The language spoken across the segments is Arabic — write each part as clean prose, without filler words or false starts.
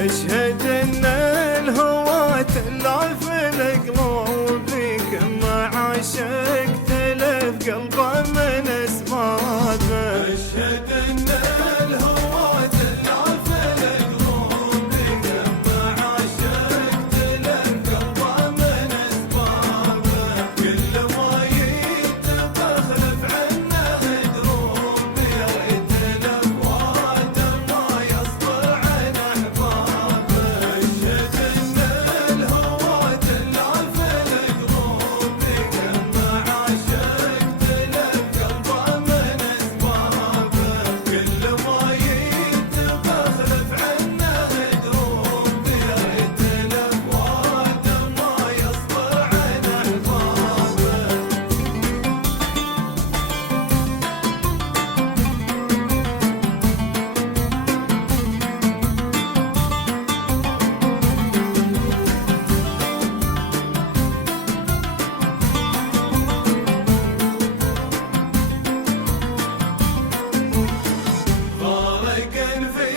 أشهد أن الهوى تلعب القلوب كما عاشقت ألف قلبه من أسبابه. أشهد أن الهوى تلعب القلوب كما عاشقت ألف قلبه من أسبابه. كل ما يتبخلف عنه دروبي يتلف وادر ما يصبر عن أحبابه. أشهد أن الهوى تلعب القلوب كما عاشقت ألف قلبه من أسبابه. كل ما يتبخلف عنه دروبي يتلف وادر ما يصبر عن أحبابه. غارقا في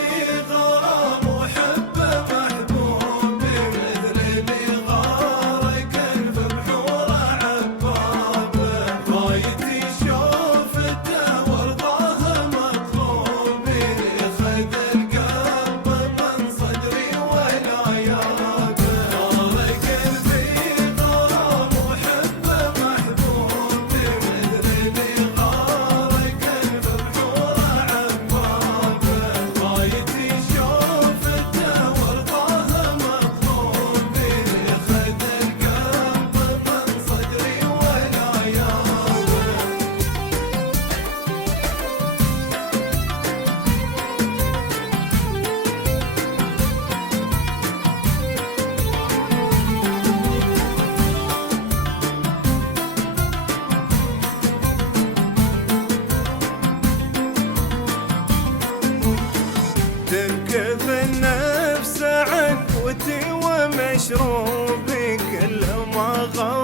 غرام وحب محبوبي مثل اللي غارقا في بحور عبابه. رايت شوفته ورضاه مطلوبي خذ القلب من صدري ولا يابه. غارقا في غرام وحب محبوبي مثل اللي غارقا في بحور عبابه. رايت شوفته ورضاه مطلوبي خذ القلب من صدري ولا يابه. تنكف النفس عن قوتي ومشروبي كل ما غاب